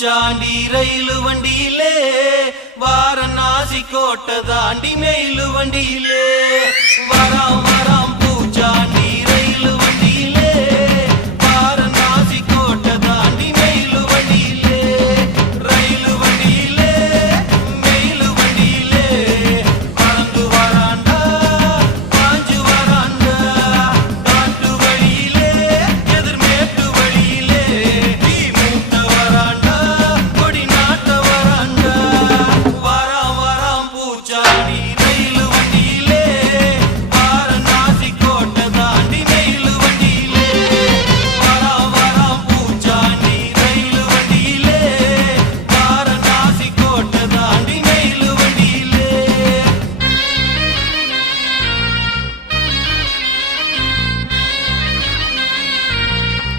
பூச்சாண்டி ரயிலு வண்டியிலே வாரணாசி கோட்டை தாண்டி மெயிலு வண்டியிலே வராம் வராம்